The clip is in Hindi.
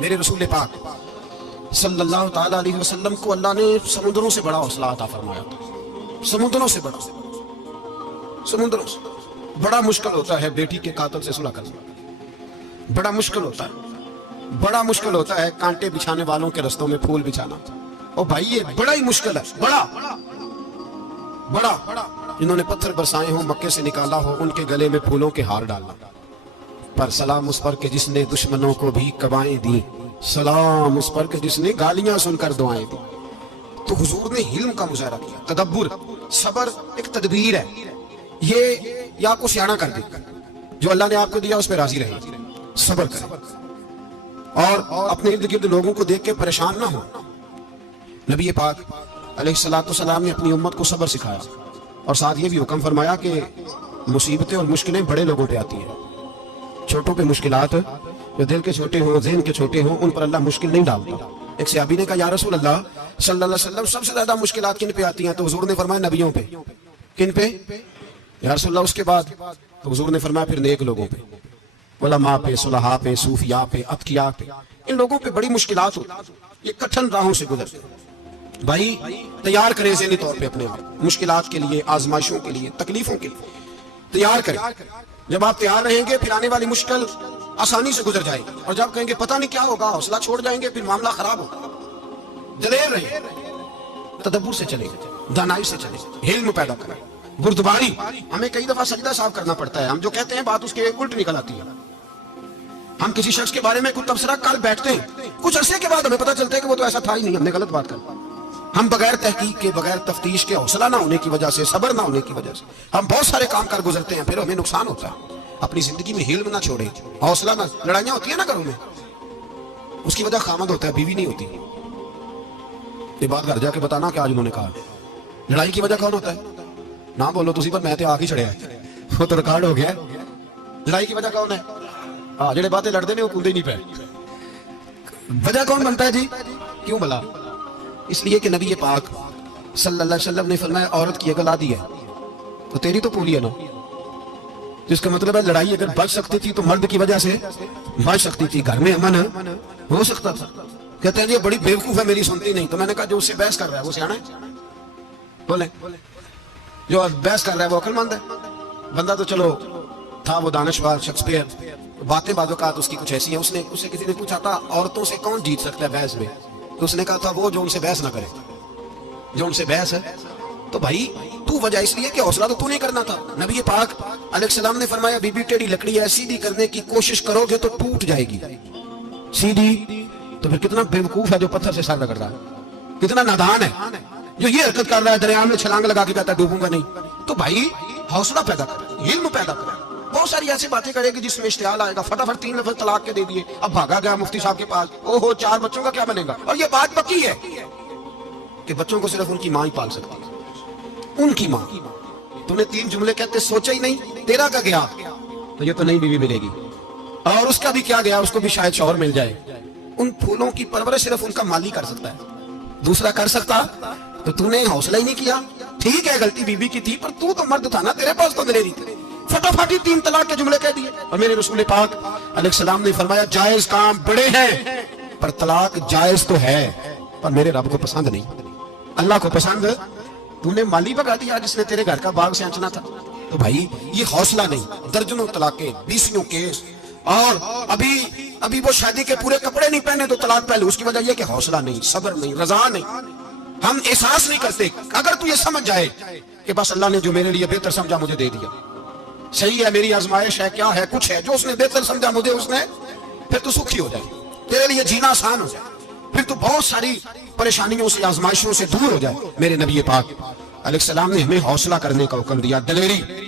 मेरे रसूल पाक सल्लल्लाहु ताला अलैहि वसल्लम को अल्लाह ने समुद्रों से बड़ा हौसला अता फरमाया था। समुद्रों से बड़ा, समुद्रों से बड़ा मुश्किल होता है बेटी के कातिल से सुलह करना, बड़ा मुश्किल होता है, बड़ा मुश्किल होता है कांटे बिछाने वालों के रस्तों में फूल बिछाना। और भाई ये बड़ा ही मुश्किल है, बड़ा बड़ा। जिन्होंने पत्थर बरसाए हो, मक्के से निकाला हो, उनके गले में फूलों के हार डालना। पर सलाम उस पर के जिसने दुश्मनों को भी कबाएं दी, सलाम उस पर के जिसने गालियां सुनकर दुआएं दी। तो हुजूर ने हिल्म का मुजाहरा किया, तदब्बुर, सबर एक तदबीर है। ये आपको सियाना कर दे, जो अल्लाह ने आपको दिया उस पर राजी रहे, सबर करें और अपने इर्द गिर्द लोगों को देख के परेशान ना हो। नबी पाक अलैहिस्सलातु वस्सलाम ने अपनी उम्मत को सबर सिखाया और साथ ये भी हुक्म फरमाया कि मुसीबतें और मुश्किलें बड़े लोगों पे आती हैं, छोटों पे मुश्किलात, जो दिल के छोटे हों, ज़हन के छोटे हों, उन पर अल्लाह मुश्किल नहीं डालता। एक सहाबी ने कहा, या रसूल अल्लाह सल्लल्लाहु अलैहि वसल्लम, सबसे ज्यादा मुश्किलात किन पे आती हैं? तो हुजूर ने फरमाया नबियों पे। किन पे? या रसूल अल्लाह उसके बाद? तो हुजूर ने फरमाया फिर नेक लोगों पे, उलमा पे, सुलहा पे, सूफिया पे, अतकिया पे। इन लोगों पे बड़ी मुश्किलात होती, ये कठिन राहों से गुजरते। भाई तैयार करें ज़हनी तौर पे अपने आप मुश्किलात के लिए, आजमाइशों के लिए, तकलीफों के लिए तैयार करें। जब आप तैयार रहेंगे फिर आने वाली मुश्किल आसानी से गुजर जाएगी, और जब कहेंगे पता नहीं क्या होगा, हौसला छोड़ जाएंगे, फिर मामला खराब होगा। दलेर रहे, तदब्बुर से चले, दानाई से चले, हिल्म पैदा करें, बुर्दबारी। हमें कई दफा सजदा साफ करना पड़ता है, हम जो कहते हैं बात उसके उल्ट निकल आती है। हम किसी शख्स के बारे में कुछ तबसरा कर बैठते हैं, कुछ अरसे के बाद हमें पता चलता है कि वो तो ऐसा था ही नहीं, हमने गलत बात कर। हम बगैर तहकीक के, बगैर तफ्तीश के, हौसला ना होने की वजह से, सबर ना होने की वजह से हम बहुत सारे काम कर गुजरते हैं, फिर हमें नुकसान होता है। अपनी जिंदगी में हिल्म ना छोड़े, हौसला ना। लड़ाइयां होती है ना घरों में, उसकी वजह खामद होता है, बीवी नहीं होती। ये बात घर जाके बताना कि आज उन्होंने कहा। लड़ाई की वजह कौन होता है? ना बोलो तुसी, पर मैं तो आके चढ़िया, वो तो रिकॉर्ड हो गया। लड़ाई की वजह कौन है? हाँ, जेडे बातें लड़ते ने वो कूदे नहीं पे। वजह कौन बनता है जी? क्यों भला? इसलिए कि नबी पाक सल्लल्लाहु अलैहि वसल्लम ने फरमाया औरत की अकल आधी है तो तेरी तो पूरी है ना। जिसका मतलब है लड़ाई अगर बच सकती थी तो मर्द की वजह से बच सकती थी, घर में अमन हो सकता था। कहते हैं ये बड़ी बेवकूफ है, मेरी सुनती नहीं। तो मैंने कहा जो उससे बहस कर रहा है वो सियाना है? बोले जो बहस कर रहा है वो अक्लमंद है? बंदा तो चलो था वो दानिशवर शेक्सपियर, बातें बाज़-औक़ात उसकी कुछ ऐसी है। उससे किसी ने पूछा था औरतों से कौन जीत सकता है बहस में, तो उसने कहा था वो जो उनसे बहस ना करे, जो उनसे बहस है। तो भाई तू वजह इसलिए कि हौसला तो तू नहीं करना था। नबी पाक अलैहिस्सलाम ने फरमाया बीबी टेढ़ी लकड़ी है, सीधी करने की कोशिश करोगे तो टूट जाएगी। सीधी तो फिर कितना बेवकूफ है जो पत्थर से सर रगड़ रहा है, कितना नादान है जो ये हरकत कर रहा है, दरिया में छलांग लगा के कहता है डूबूंगा नहीं। तो भाई हौसला पैदा कर, हिल्म पैदा कर। बहुत सारी ऐसी बातें करेगी जिसमें इश्तियाल आएगा, फटाफट 3 लफ्ज़ तलाक के दे दिए, अब भागा गया मुफ्ती साहब के पास, ओहो 4 बच्चों का क्या बनेगा। और ये बात पक्की है कि बच्चों को सिर्फ उनकी मां ही पाल सकती है, उनकी मां। तूने 3 जुमले कहते सोचा ही नहीं, तेरा का गया तो ये तो नई बीवी मिलेगी, और उसका भी क्या गया, उसको भी शायद शौहर मिल जाए। उन फूलों की परवरिश सिर्फ उनका माली कर सकता है, दूसरा कर सकता। तो तूने हौसला ही नहीं किया। ठीक है गलती बीवी की थी, पर तू तो मर्द था ना, तेरे पास तो दलेरी थी। फटाफट ही 3 तलाक के जुमले कह दिए। और मेरे रसूल पाक अलैहिस्सलाम ने फरमाया जायज काम बड़े हैं, पर तलाक जायज तो है, पर मेरे रब को पसंद नहीं, अल्लाह को पसंद। तूने माली भगा दिया जिसने तेरे घर का बाग सेंचना था। तो भाई ये हौसला नहीं, दर्जनों तलाके, 20 केस, और अभी वो शादी के पूरे कपड़े नहीं पहने तो तलाक पहले। उसकी वजह यह कि हौसला नहीं, सब्र नहीं, रजा नहीं, हम एहसास नहीं करते। अगर तू ये समझ जाए कि बस अल्लाह ने जो मेरे लिए बेहतर समझा मुझे दे दिया, सही है, मेरी आजमाइश है, क्या है, कुछ है जो उसने बेहतर समझा मुझे, उसने, फिर तू सुखी हो जाए, तेरे लिए जीना आसान हो जाए, फिर तू बहुत सारी परेशानियों से, आजमाइशों से दूर हो जाए। मेरे नबी पाक अलैहिस्सलाम ने हमें हौसला करने का हुक्म दिया, दलेरी।